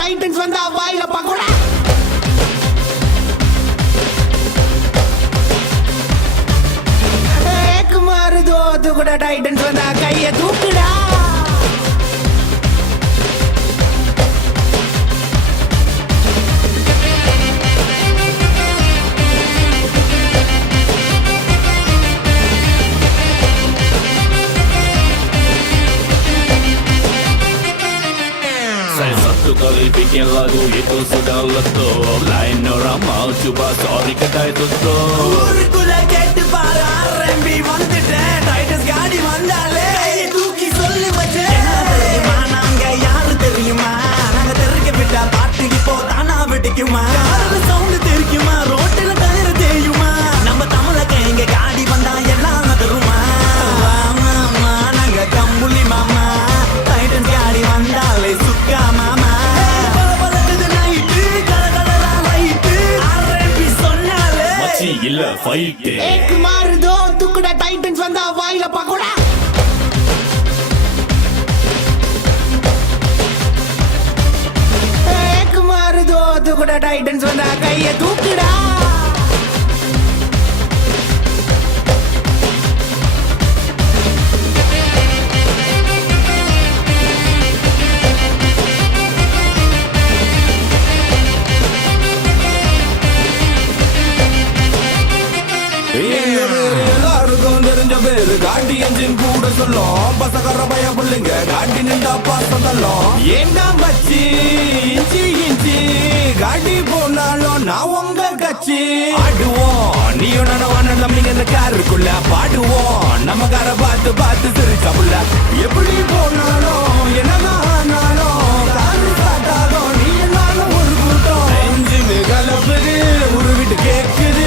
Titans வந்தா வாயில பக்கோடா. குமார் தோத்து கூட டைட்டன்ஸ் வந்தா கைய தூக்குடா. Satu kali bikin lagu itu sudah letop. Lain orang mau coba sorry kedai tutup. ஊருக்குள்ள கேட்டு பாரு R&B வந்துட்டேன். டைட்டஸ் காடி வந்தாலே கையை தூக்கி சொல்லு மச்சான். என்ன தெரியுமா நாங்க யாரு தெரியுமா? நாங்க தெருக்க விட்டா பாட்டு இப்போ தானா வெடிக்குமா? காதுல சவுண்ட் தெரிக்குமா? ரோட்டுல டயர் தேயுமா? நம்ம தமிழக இங்க காடி வந்தா எல்லாம் நகருமா? மாமா நாங்க கம்புலி மாமா. டைட்டன்ஸ் காடி வந்தாலே சுக்கா மாமா. Machi இல்ல fight. குமார் தோத்து கூட டைட்டன்ஸ் வந்தா வாயில பக்கோடா. குமார் தோத்து கூட டைட்டன்ஸ் வந்தா கைய தூக்குடா. எல்லாருக்கும் தெரிஞ்ச பேரு காண்டி என்ஜின் கூட சொல்லும். பசகர பய பிள்ளைங்க காண்டி நின்றா பாசம் தள்ளும். ஏண்டா மச்சி இஞ்சி இஞ்சி காண்டி போனாலும் நான் உங்க கட்சி. ஆடுவோம் நீயும் நானும் நம்பிங்க இந்த காருக்குள்ள பாடுவோம். நம்ம கார பார்த்து பார்த்து சிரிச்சா புள்ள. எப்படி போனாலும் என்னதான் ஆனாலும் காரு காட்டாலும் நீ நானும் ஒரு கூட்டம். என்ஜின் கலப்புது ஒரு வீட்டு கேக்குது.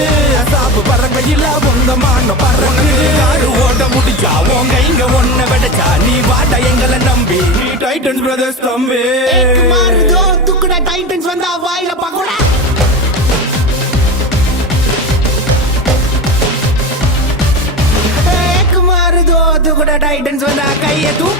சாப்பு பறக்கையில உங்க மான பறக்குது. காரு ஓட்ட முடிச்சா உங்க இங்க ஒன்ன வெடச்சா நீ வாட்ட எங்களை நம்பி. நீ டைட்டன்ஸ் பிரதர்ஸ் தம்பி. குமார் தோத்து கூட டைட்டன்ஸ் வந்தா வாயில பக்கோடா. குமார் தோத்து கூட டைட்டன்ஸ் வந்தா கைய தூக்கு.